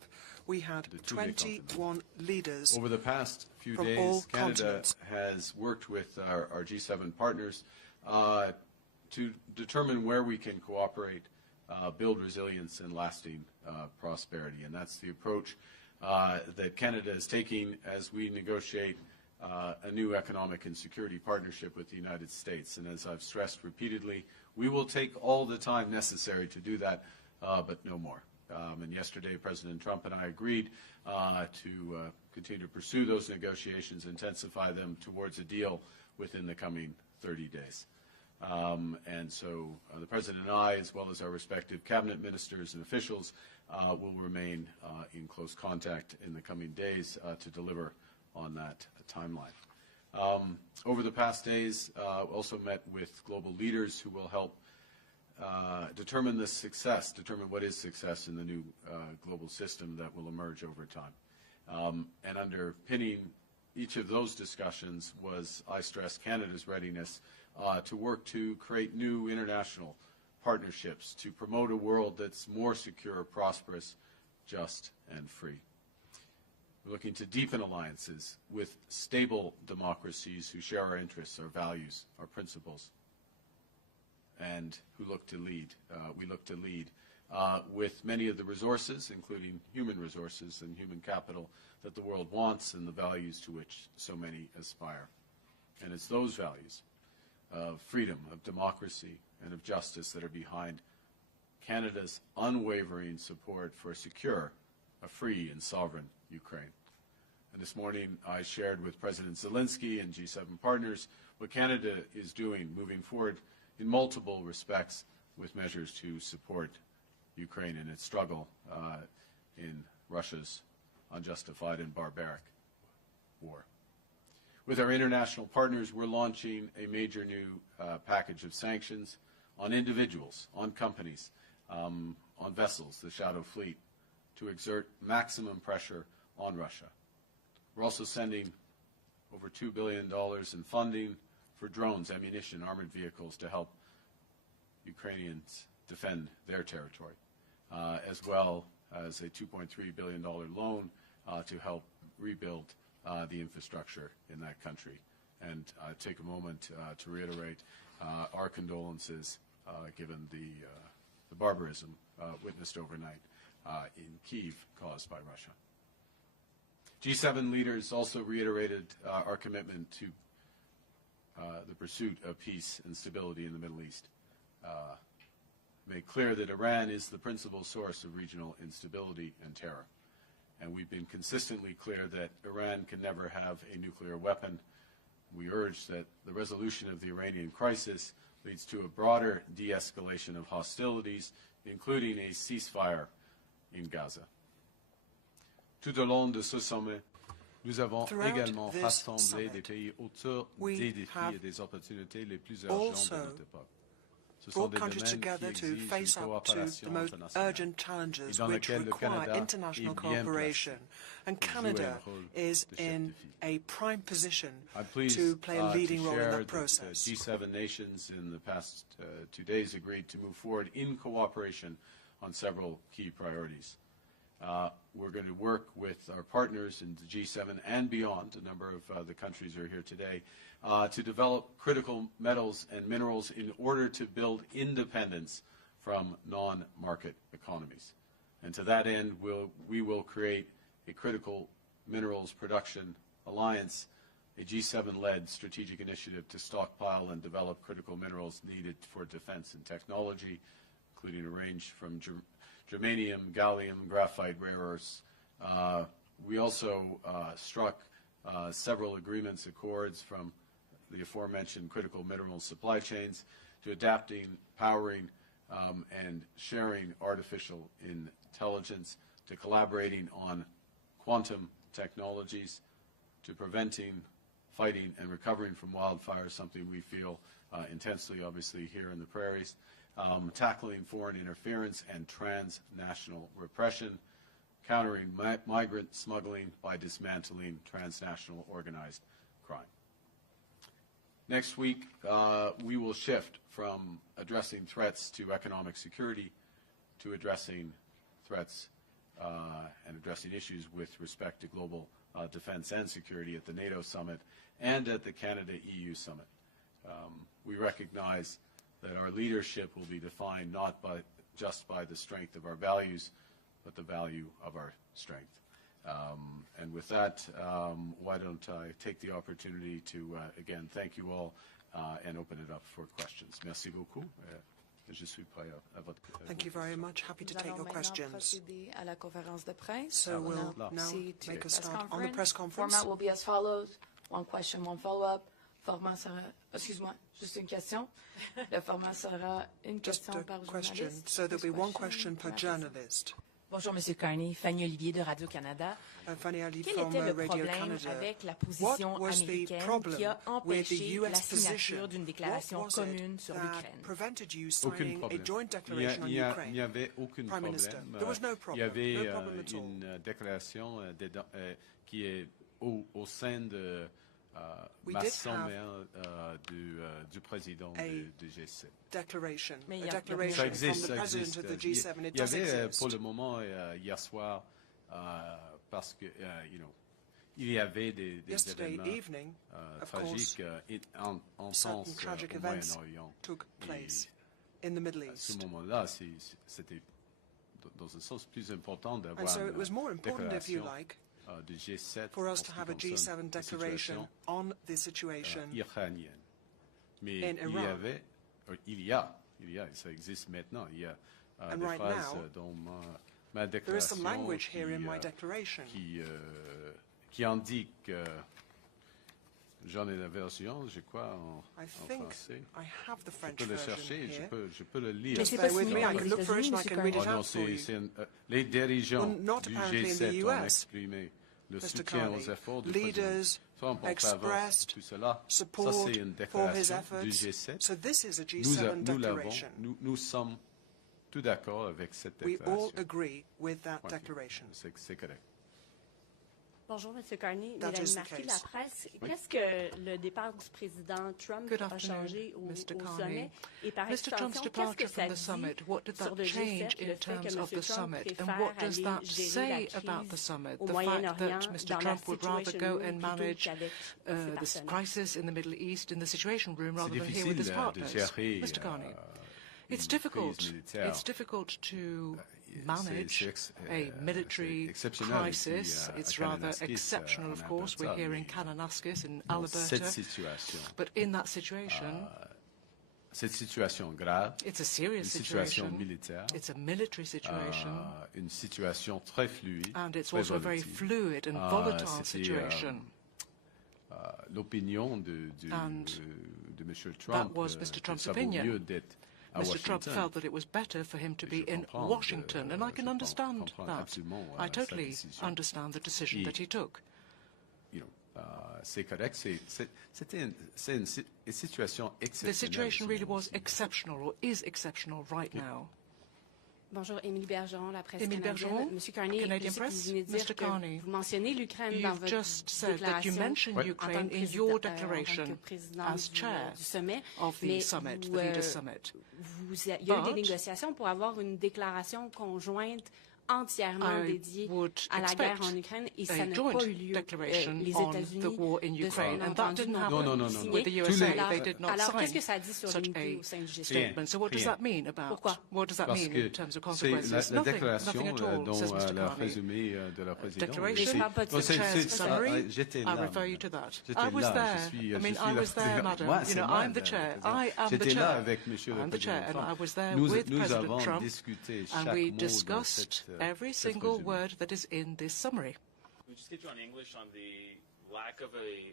inclusive. We had 21 leaders. Over the past few from days, all Canada continents. has worked with our G7 partners to determine where we can cooperate, build resilience and lasting prosperity. And that's the approach that Canada is taking as we negotiate a new economic and security partnership with the United States. And as I've stressed repeatedly, we will take all the time necessary to do that, but no more. And yesterday, President Trump and I agreed to continue to pursue those negotiations, intensify them towards a deal within the coming 30 days. And so the President and I, as well as our respective cabinet ministers and officials, will remain in close contact in the coming days to deliver on that timeline. Over the past days, also met with global leaders who will help determine what is success in the new global system that will emerge over time. And underpinning each of those discussions was, I stress, Canada's readiness to work to create new international partnerships to promote a world that's more secure, prosperous, just, and free. We're looking to deepen alliances with stable democracies who share our interests, our values, our principles, and who look to lead. We look to lead with many of the resources, including human resources and human capital, that the world wants and the values to which so many aspire. And it's those values of freedom, of democracy, and of justice that are behind Canada's unwavering support for a secure, a free and sovereign Ukraine. And this morning I shared with President Zelensky and G7 partners what Canada is doing moving forward in multiple respects with measures to support Ukraine in its struggle in Russia's unjustified and barbaric war. With our international partners, we're launching a major new package of sanctions on individuals, on companies, on vessels, the Shadow Fleet, to exert maximum pressure on Russia. We're also sending over $2 billion in funding for drones, ammunition, armored vehicles to help Ukrainians defend their territory, as well as a $2.3 billion loan to help rebuild the infrastructure in that country. And take a moment to reiterate our condolences given the barbarism witnessed overnight in Kyiv caused by Russia. G7 leaders also reiterated our commitment to the pursuit of peace and stability in the Middle East. Made clear that Iran is the principal source of regional instability and terror. And we've been consistently clear that Iran can never have a nuclear weapon. We urge that the resolution of the Iranian crisis leads to a broader de-escalation of hostilities, including a ceasefire in Gaza. Tout au long de ce sommet, nous avons également rassemblé des pays autour des défis et des opportunités les plus urgents de notre époque. Brought countries together to face up to the most urgent challenges which require international cooperation. And Canada is in a prime position to play a leading role in that process. G7 nations in the past 2 days agreed to move forward in cooperation on several key priorities. We're going to work with our partners in the G7 and beyond, a number of the countries are here today, to develop critical metals and minerals in order to build independence from non-market economies. And to that end, we will create a critical minerals production alliance, a G7-led strategic initiative to stockpile and develop critical minerals needed for defense and technology, including a range from germanium, gallium, graphite, rare earths. We also struck several agreements, accords from the aforementioned critical mineral supply chains to adapting, powering, and sharing artificial intelligence, to collaborating on quantum technologies, to preventing, fighting, and recovering from wildfires, something we feel intensely, obviously, here in the prairies, tackling foreign interference and transnational repression, countering migrant smuggling by dismantling transnational organized crime. Next week, we will shift from addressing threats to economic security to addressing threats and addressing issues with respect to global defense and security at the NATO summit and at the Canada-EU summit. We recognize that our leadership will be defined not just by the strength of our values, but the value of our strength. And with that, why don't I take the opportunity to, again, thank you all and open it up for questions. Merci beaucoup. Je suis prêt à votre question. Thank you very much. Happy to take your questions. So we'll now make a start on the press conference. Format will be as follows. One question, one follow-up. Format sera, excuse-moi, juste une question. Le format sera une question par journaliste. So there'll be one question per journalist. Bonjour, Monsieur Carney. Fanny Olivier de Radio-Canada. Quel était le problème avec la position américaine qui a empêché la signature d'une déclaration commune sur l'Ukraine? Aucun problème. Il n'y avait aucun problème. Il y avait une déclaration qui est au sein de ma sommet du président du G7. Ça existe, ça existe. Il y avait pour le moment hier soir parce que il y avait des événements tragiques intenses au Moyen-Orient. À ce moment-là, c'était dans un sens plus important d'avoir une déclaration du G7 for us to have a G7 declaration on the situation iranienne. Mais in Iran. il y a, ça existe maintenant, il y a des right phrases now, dans ma déclaration there is some language here in my declaration qui indique, j'en ai la version, je crois, en français. I have the French je peux le version chercher, here. je peux le lire. Mais c'est pas signé I can look for it and I can read it out for you. Les dirigeants not du apparently in the G7 ont US, exprimé le Mr. soutien Carney. aux efforts du Leaders président Trump en faveur de tout cela. Ça, support c'est une for his déclaration efforts. du G7. So this is a G7 declaration. Nous sommes tout d'accord avec cette We déclaration. all agree with that declaration. C'est correct. Bonjour, M. Carney. That Mélanie is the Marquis de case. la presse. Qu'est-ce que le départ du président Trump Good a afternoon, changé au Mr. sommet? Carney. Et par Mr. extension, Trump's qu'est-ce departure que ça from the dit summit, what did sur that le change G7, in le fait que terms M. of the Trump summit? And préfère what does aller that gérer say la about the crise summit? au The fact Moyen-Orient that Mr. dans la Trump would rather Situation go Room and plutôt manage qu'avec ses this partenaires? crisis in the Middle East in the Situation Room rather than here with his difficile partners. de gérer Mr. Carney, it's une difficult. crise militaire. It's difficult to manage c'est a military exceptionnel crisis. ici, It's à rather Kananaskis, exceptional, of en course. We're Alberta, here in mais Kananaskis in dans cette Alberta. situation, But in that situation, cette situation grave, it's a une serious situation situation. militaire, It's a military situation. une situation très fluide, And it's très also a very volatile. fluid and volatile C'était, situation. L'opinion de M. Trump, That was Mr. Trump's ça vaut opinion. mieux d'être à Mr. Trump Washington. felt that it was better for him to be in Washington, and I can understand that. I totally understand the decision that he took. C'est correct. C'était une situation exceptionnelle. The situation really was exceptional, or is exceptional right now. Bonjour, Émilie Bergeron, la presse Émilie canadienne. Bergeron, Monsieur Carney, Canadian je sais que Press. vous venez de dire Mr. que Carney, vous mentionnez l'Ukraine dans You've votre just said that you déclaration mentioned en tant Ukraine que in président, your en tant que declaration président as chair du sommet. of the Mais summit, the vous, Leaders' Summit. il y a eu des But négociations pour avoir une déclaration conjointe entièrement I dédiée would à la guerre expect en Ukraine et a ça n'a joint pas eu lieu. declaration Les on États-Unis, the war in de ce Ukraine, qu'on a and that entendu, didn't n'ont happen pas signé. with the USA. They did not Alors, qu'est-ce que sign ça dit sur such l'unité a au sein du G7? statement. So what does that mean about? Pourquoi? What does that Parce mean que in terms of c'est consequences? la Nothing déclaration at all, dont says Mr. la Carney. résumé de la présidente. Declaration, the chair's summary, I refer you to that. I was there. I mean, I was there, madam. You know, I'm the chair. I am the J'étais là chair. avec Monsieur le I'm the chair, Président and I Trump. was there Nous with President avons Trump, discuté and chaque we mot dans discussed every cette single résumé. word that is in this summary. We just get you on English on the lack of a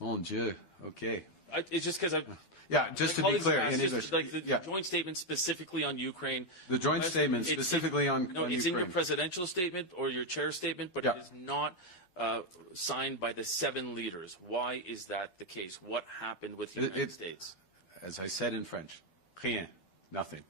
Mon Dieu, okay. it's just because Yeah, just to be clear, in English. like the Yeah. joint statement specifically on Ukraine. The joint statement specifically on No, on it's in your Ukraine. presidential statement or your chair statement, but Yeah. it is not signed by the 7 leaders. Why is that the case? What happened with the United States? As I said in French, rien, nothing.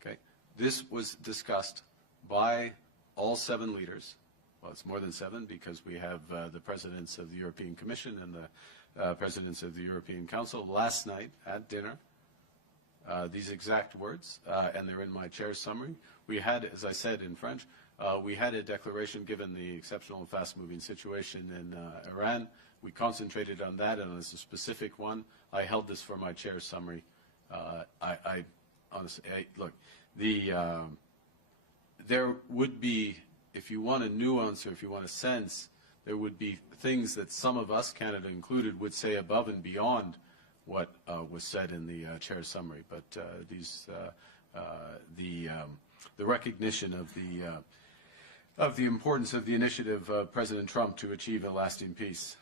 Okay, this was discussed by all 7 leaders. Well, it's more than 7 because we have the presidents of the European Commission and the presidents of the European Council last night at dinner. These exact words, and they're in my chair's summary. We had, as I said in French, We had a declaration given the exceptional and fast-moving situation in Iran. We concentrated on that, and as a specific one, I held this for my chair's summary. I honestly, look, there would be, if you want a nuance or if you want a sense, there would be things that some of us, Canada included, would say above and beyond what was said in the chair's summary. But the recognition of the importance of the initiative of President Trump to achieve a lasting peace,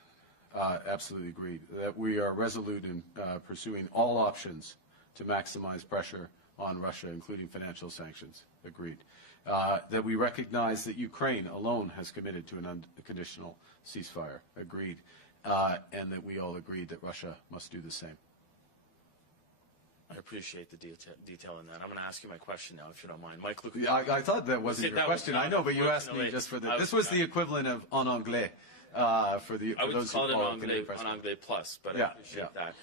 absolutely agreed. That we are resolute in pursuing all options to maximize pressure on Russia, including financial sanctions, agreed. That we recognize that Ukraine alone has committed to an unconditional ceasefire, agreed. And that we all agreed that Russia must do the same. I appreciate the detail in that. I'm going to ask you my question now, if you don't mind. Mike, yeah, I thought that wasn't your question. I know, but you asked me just for the. This was the equivalent of en anglais for the. I would call it en anglais plus, but I appreciate that.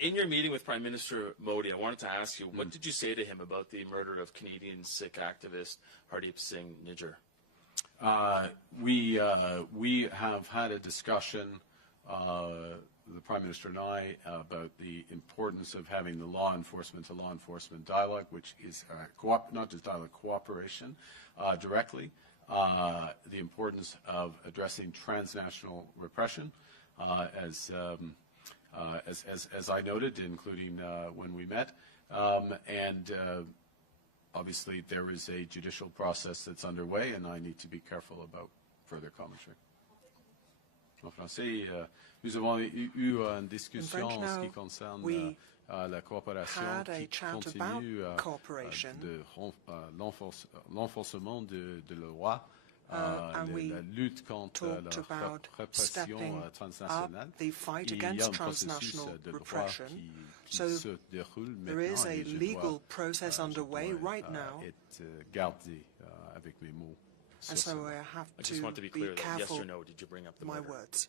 In your meeting with Prime Minister Modi, I wanted to ask you, what did you say to him about the murder of Canadian Sikh activist Hardeep Singh Nijjar? We have had a discussion, the Prime Minister and I, about the importance of having the law enforcement to law enforcement dialogue, which is not just dialogue, cooperation directly. The importance of addressing transnational repression, as I noted, including when we met, and obviously there is a judicial process that's underway, and I need to be careful about further commentary. En français, nous avons eu une discussion en ce qui concerne la coopération qui continue de l'enforcement de la loi. And we talked about stepping up the fight against transnational repression. So there is a legal process underway right now. And so I have to be careful yes or no, did you bring up the my murder? words.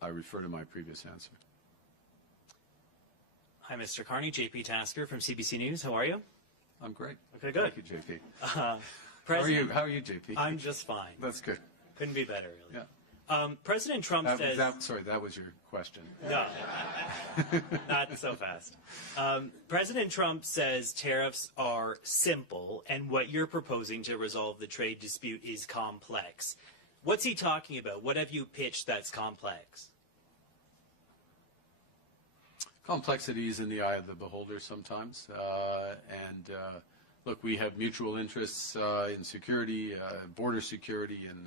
I refer to my previous answer. Hi, Mr. Carney. JP Tasker from CBC News. How are you? I'm great. Okay, good. Thank you, JP. How are you, JP? I'm just fine. That's good. Couldn't be better, really. Yeah. President Trump says... sorry, that was your question. No, not so fast. President Trump says tariffs are simple, and what you're proposing to resolve the trade dispute is complex. What's he talking about? What have you pitched that's complex? Complexity is in the eye of the beholder sometimes. Look, we have mutual interests in security, border security, and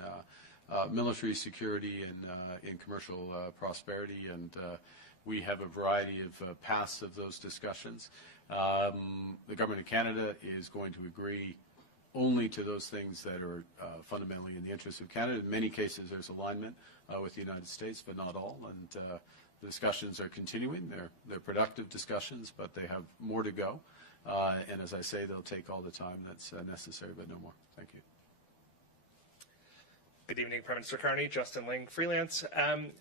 military security, and in commercial prosperity, and we have a variety of paths of those discussions. The Government of Canada is going to agree only to those things that are fundamentally in the interest of Canada. In many cases, there's alignment with the United States, but not all, and the discussions are continuing. They're productive discussions, but they have more to go. And as I say, they'll take all the time that's necessary, but no more. Thank you. Good evening, Prime Minister Carney. Justin Ling, freelance. I'm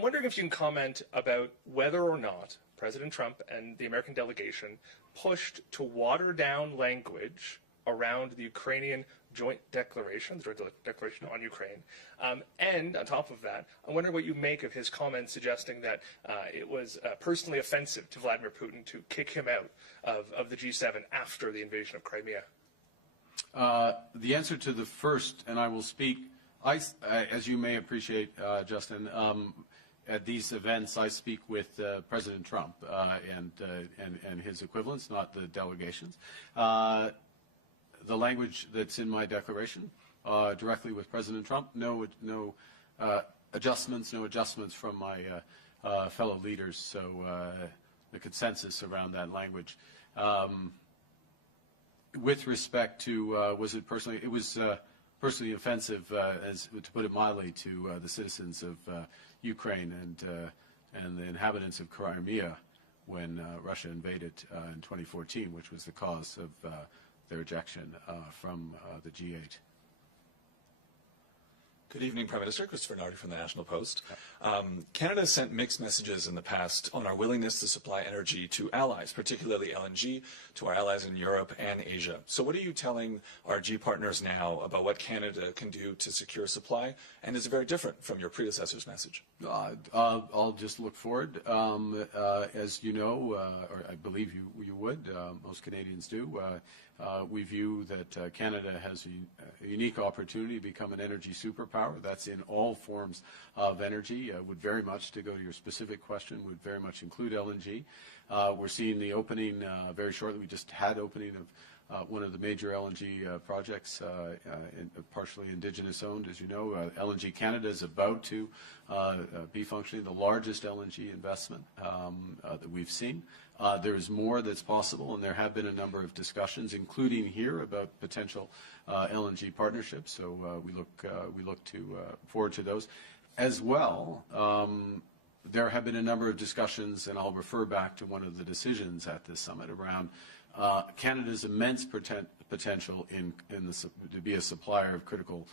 wondering if you can comment about whether or not President Trump and the American delegation pushed to water down language around the Ukrainian joint declaration, the joint declaration on Ukraine. And on top of that, I wonder what you make of his comments suggesting that it was personally offensive to Vladimir Putin to kick him out of the G7 after the invasion of Crimea. The answer to the first, and I will speak, as you may appreciate, Justin, at these events I speak with President Trump and his equivalents, not the delegations. The language that's in my declaration, directly with President Trump, no adjustments from my fellow leaders. So the consensus around that language. With respect to was it personally? It was personally offensive, as to put it mildly, to the citizens of Ukraine and the inhabitants of Crimea when Russia invaded in 2014, which was the cause of their ejection from the G8. Good evening, Prime Minister. Christopher Nardi from the National Post. Canada has sent mixed messages in the past on our willingness to supply energy to allies, particularly LNG, to our allies in Europe and Asia. So what are you telling our G partners now about what Canada can do to secure supply? And is it very different from your predecessor's message? I'll just look forward. As you know, or I believe you would, most Canadians do, we view that Canada has a unique opportunity to become an energy superpower. That's in all forms of energy. Would very much, to go to your specific question, would very much include LNG. We're seeing the opening very shortly. We just had opening of one of the major LNG projects, partially Indigenous owned, as you know. LNG Canada is about to be functioning, the largest LNG investment that we've seen. There is more that's possible, and there have been a number of discussions, including here, about potential LNG partnerships. So we look forward to those. As well, there have been a number of discussions, and I'll refer back to one of the decisions at this summit around Canada's immense potential to be a supplier of critical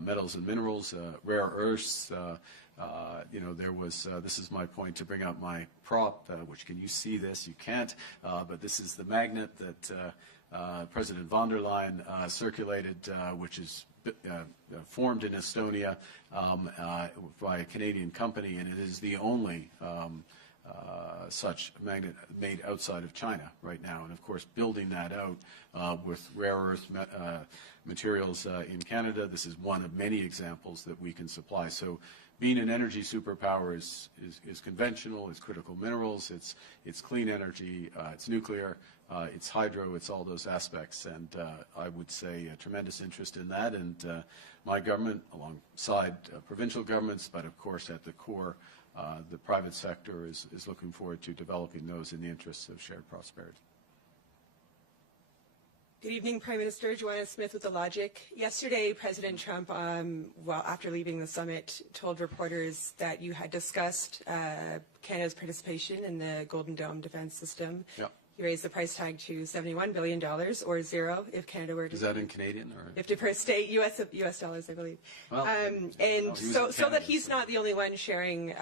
metals and minerals, rare earths. There was, this is my point to bring out my prop, which can you see this? You can't, but this is the magnet that President von der Leyen circulated, which is formed in Estonia by a Canadian company, and it is the only such magnet made outside of China right now. And of course, building that out with rare earth materials in Canada, this is one of many examples that we can supply. So being an energy superpower is conventional, it's critical minerals, it's clean energy, it's nuclear, it's hydro, it's all those aspects. And I would say a tremendous interest in that. And my government, alongside provincial governments, but of course at the core, the private sector is looking forward to developing those in the interests of shared prosperity. Good evening, Prime Minister. Joanna Smith with The Logic. Yesterday, President Trump, after leaving the summit, told reporters that you had discussed Canada's participation in the Golden Dome defense system. Yep. He raised the price tag to $71 billion, or zero, if Canada were to... Is that in Canadian? Or? If to participate, U.S. dollars, I believe. Well, so that he's not the only one sharing